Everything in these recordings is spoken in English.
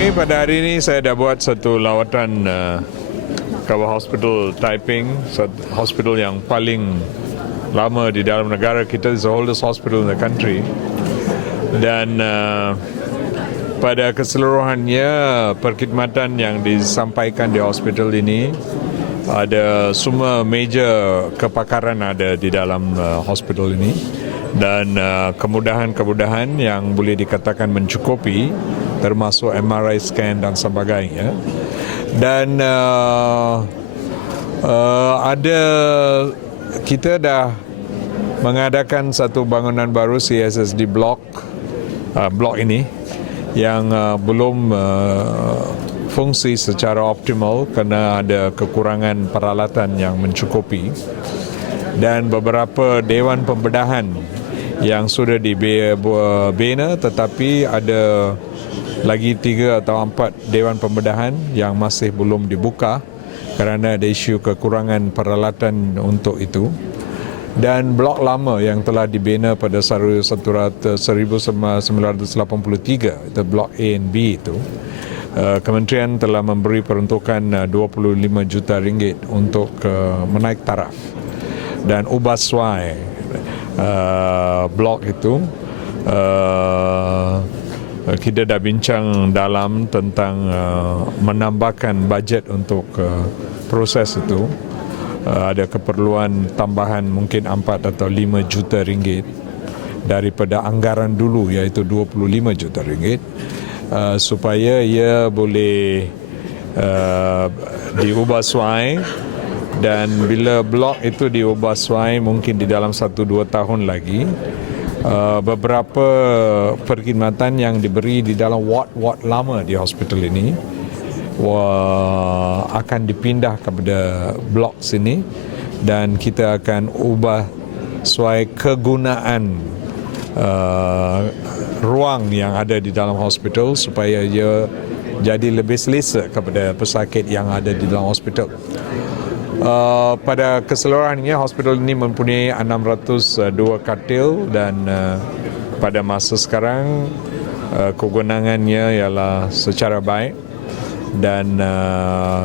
Okey, pada hari ini saya dah buat satu lawatan ke hospital Taiping, hospital yang paling lama di dalam negara kita, is the oldest hospital in the country. Dan pada keseluruhannya perkhidmatan yang disampaikan di hospital ini ada semua major kepakaran ada di dalam hospital ini, dan kemudahan-kemudahan yang boleh dikatakan mencukupi, termasuk MRI scan dan sebagainya. Dan kita dah mengadakan satu bangunan baru CSSD blok ini yang belum fungsi secara optimal kerana ada kekurangan peralatan yang mencukupi, dan beberapa dewan pembedahan yang sudah dibina, tetapi ada lagi 3 atau 4 dewan pembedahan yang masih belum dibuka kerana ada isu kekurangan peralatan untuk itu. Dan blok lama yang telah dibina pada 1983, itu blok A and B itu, kementerian telah memberi peruntukan 25 juta ringgit untuk menaik taraf dan ubah suai blok itu. Kita dah bincang dalam tentang menambahkan bajet untuk proses itu. Ada keperluan tambahan mungkin 4 atau 5 juta ringgit daripada anggaran dulu, iaitu 25 juta ringgit, supaya ia boleh diubah suai. Dan bila blok itu diubah suai, mungkin di dalam 1-2 tahun lagi, beberapa perkhidmatan yang diberi di dalam ward lama di hospital ini akan dipindah kepada blok sini, dan kita akan ubah suai kegunaan ruang yang ada di dalam hospital supaya ia jadi lebih selesa kepada pesakit yang ada di dalam hospital. Pada keseluruhannya, hospital ini mempunyai 602 katil, dan pada masa sekarang kegunangannya ialah secara baik, dan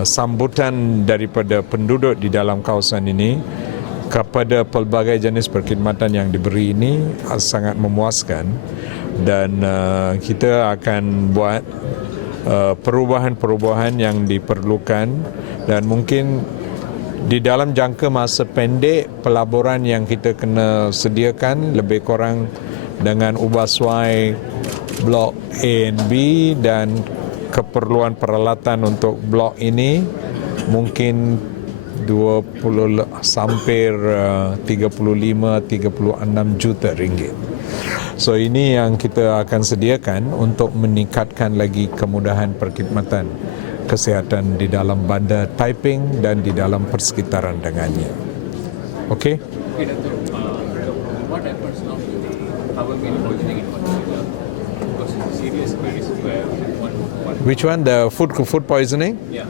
sambutan daripada penduduk di dalam kawasan ini kepada pelbagai jenis perkhidmatan yang diberi ini sangat memuaskan. Dan kita akan buat perubahan-perubahan yang diperlukan, dan mungkin di dalam jangka masa pendek, pelaburan yang kita kena sediakan lebih kurang dengan ubah suai blok A and B dan keperluan peralatan untuk blok ini mungkin 20 sampai 35-36 juta ringgit. So ini yang kita akan sediakan untuk meningkatkan lagi kemudahan perkhidmatan kesihatan di dalam bandar Taiping dan di dalam persekitaran dengannya. Okey? Okay, Dato', what happens now to the power mill poisoning in particular? Because it's a serious case where one Which one? The food poisoning? yeah,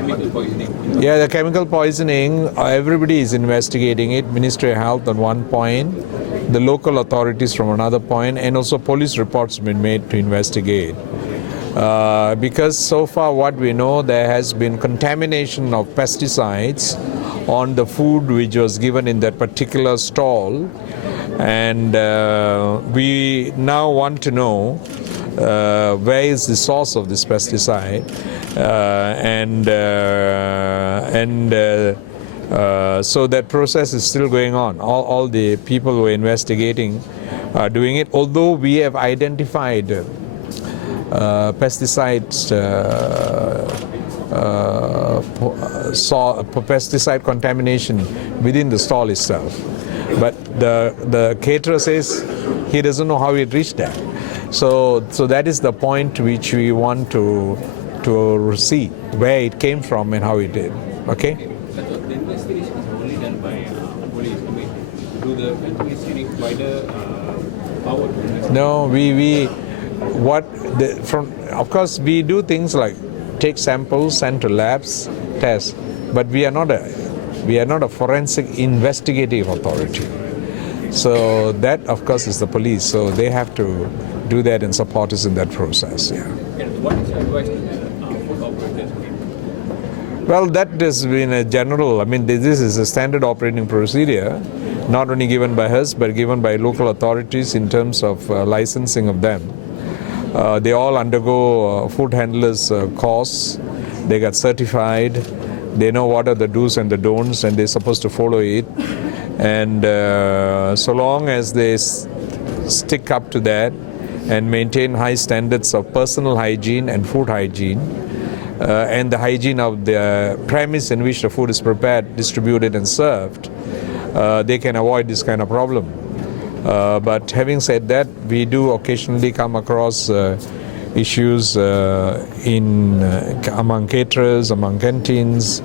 chemical poisoning. Yeah, the chemical poisoning, everybody is investigating it. Ministry of Health on one point, the local authorities from another point, and also police reports have been made to investigate. Because so far what we know, there has been contamination of pesticides on the food which was given in that particular stall, and we now want to know where is the source of this pesticide, so that process is still going on. All the people who are investigating are doing it, although we have identified pesticides, pesticide contamination within the stall itself. But the caterer says he doesn't know how it reached there. So that is the point which we want to see where it came from and how it did. Okay? But the investigation is only done by police. I mean, do the country is getting wider power to investigate? No, of course we do things like take samples, send to labs, test, but we are not a forensic investigative authority. So that of course is the police, so they have to do that and support us in that process. Yeah. And what is your advice to food operators? Well, that has been a general, this is a standard operating procedure, not only given by us, but given by local authorities in terms of licensing of them. They all undergo food handlers course, they got certified, they know what are the do's and the don'ts, and they're supposed to follow it. And so long as they stick up to that and maintain high standards of personal hygiene and food hygiene, and the hygiene of the premise in which the food is prepared, distributed and served, they can avoid this kind of problem. But having said that, we do occasionally come across issues among caterers, among canteens,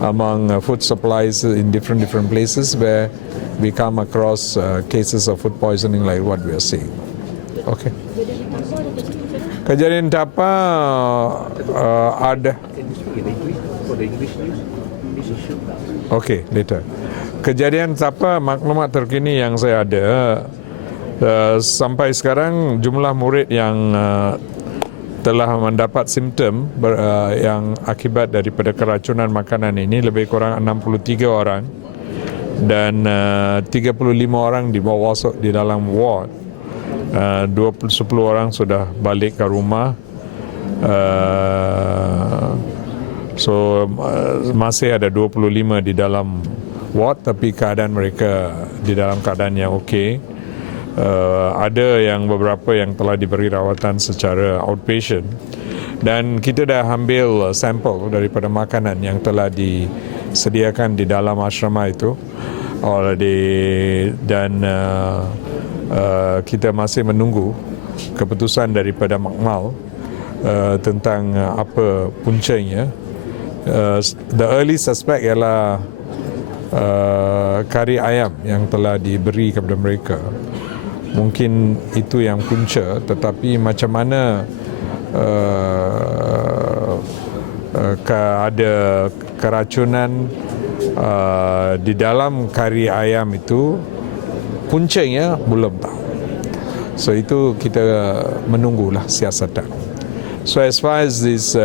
among food supplies in different places where we come across cases of food poisoning like what we are seeing. Okay. Kejadian tapa ada. Okay, later. Kejadian tapa maklumat terkini yang saya ada, sampai sekarang jumlah murid yang telah mendapat simptom yang akibat daripada keracunan makanan ini lebih kurang 63 orang dan 35 orang dibawa masuk di dalam ward. 10 orang sudah balik ke rumah, masih ada 25 di dalam ward, tapi keadaan mereka di dalam keadaan yang okey. Ada yang beberapa yang telah diberi rawatan secara outpatient, dan kita dah ambil sampel daripada makanan yang telah disediakan di dalam asrama itu dan kita masih menunggu keputusan daripada makmal tentang apa puncanya. The early suspect ialah kari ayam yang telah diberi kepada mereka. Mungkin itu yang punca, tetapi macam mana ada keracunan di dalam kari ayam itu, puncanya belum tahu. So itu kita menunggulah siasatan. So as far as this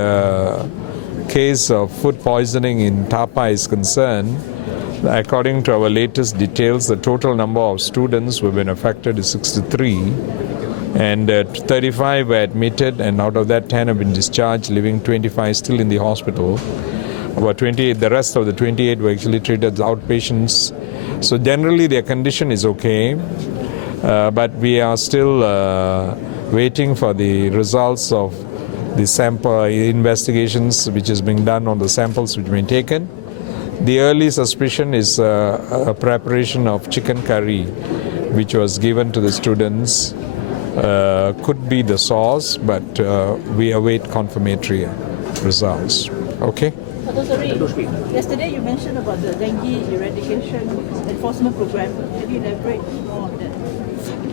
case of food poisoning in Tapa is concerned, according to our latest details, the total number of students who have been affected is 63, and 35 were admitted, and out of that 10 have been discharged, leaving 25 still in the hospital. About 28, the rest of the 28 were actually treated as outpatients. So generally their condition is okay, but we are still waiting for the results of the sample investigations which is being done on the samples which have been taken. The early suspicion is a preparation of chicken curry which was given to the students. Could be the source, but we await confirmatory results. Okay? Yesterday you mentioned about the dengue eradication enforcement program. Can you elaborate more on that?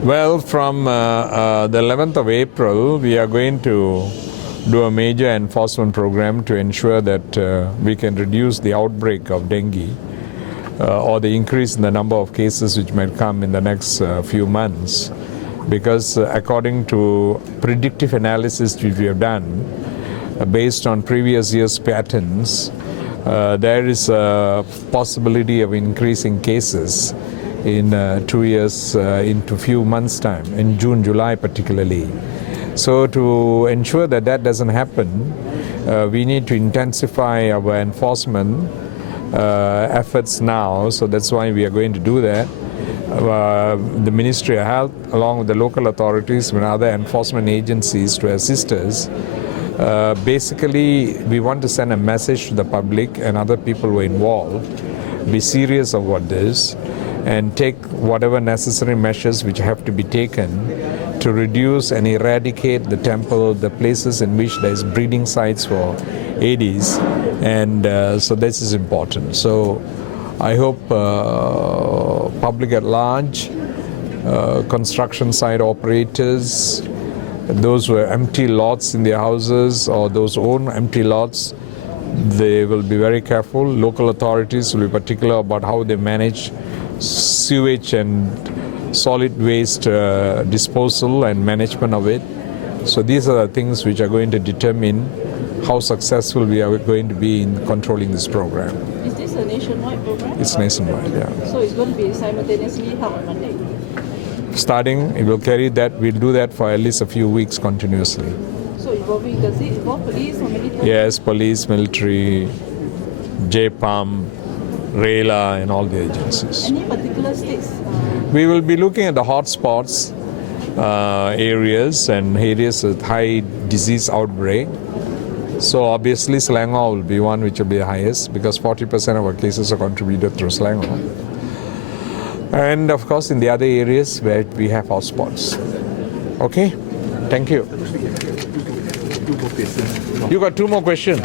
Well, from the 11th of April, we are going to do a major enforcement program to ensure that we can reduce the outbreak of dengue or the increase in the number of cases which might come in the next few months. Because according to predictive analysis which we have done, based on previous year's patterns, there is a possibility of increasing cases in 2 years into few months' time, in June, July particularly. So to ensure that that doesn't happen, we need to intensify our enforcement efforts now. So that's why we are going to do that. The Ministry of Health, along with the local authorities and other enforcement agencies to assist us. Basically, we want to send a message to the public and other people who are involved, be serious about this, and take whatever necessary measures which have to be taken to reduce and eradicate the temple, the places in which there is breeding sites for Aedes, and so this is important. So I hope public at large, construction site operators, those who have empty lots in their houses or those who own empty lots, they will be very careful. Local authorities will be particular about how they manage sewage and solid waste disposal and management of it. So these are the things which are going to determine how successful we are going to be in controlling this program. Is this a nationwide program? It's nationwide, yeah. So it's going to be simultaneously held on Monday? Starting, it will carry that. We'll do that for at least a few weeks continuously. So does it involve police or military? Yes, police, military, JPAM, RELA, and all the agencies. Any particular states? We will be looking at the hotspots areas and areas with high disease outbreak. So obviously Selangor will be one which will be the highest because 40% of our cases are contributed through Selangor. And of course in the other areas where we have hotspots. Okay, thank you. You got two more questions.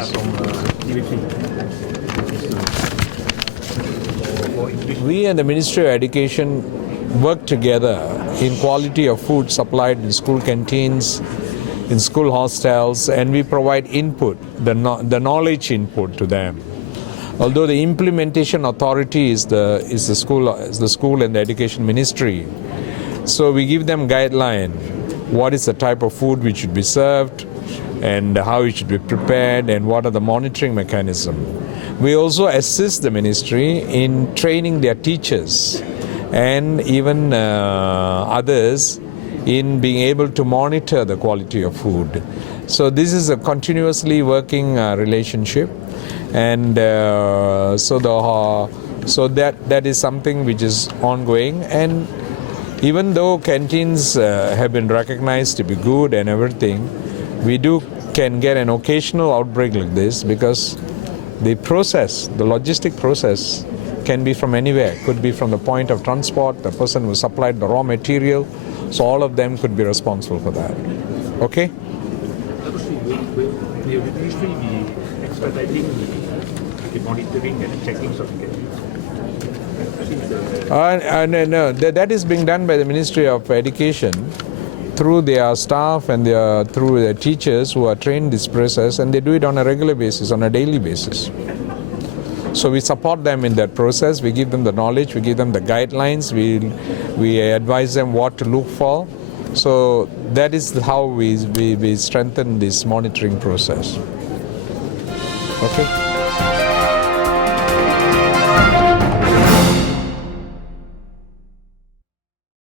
We and the Ministry of Education work together in quality of food supplied in school canteens, in school hostels, and we provide input, the knowledge input to them. Although the implementation authority is the school and the Education Ministry, so we give them guideline. What is the type of food which should be served, and how it should be prepared, and what are the monitoring mechanisms. We also assist the ministry in training their teachers and even others in being able to monitor the quality of food. So this is a continuously working relationship, and so that is something which is ongoing. And even though canteens have been recognized to be good and everything, we can get an occasional outbreak like this because the logistic process can be from anywhere. Could be from the point of transport, the person who supplied the raw material. So all of them could be responsible for that. Okay? Will the ministry be expediting the monitoring and checking of the No, that is being done by the Ministry of Education through their staff and through their teachers who are trained this process, and they do it on a regular basis, on a daily basis. So we support them in that process. We give them the knowledge, we give them the guidelines, we advise them what to look for. So that is how we strengthen this monitoring process. Okay.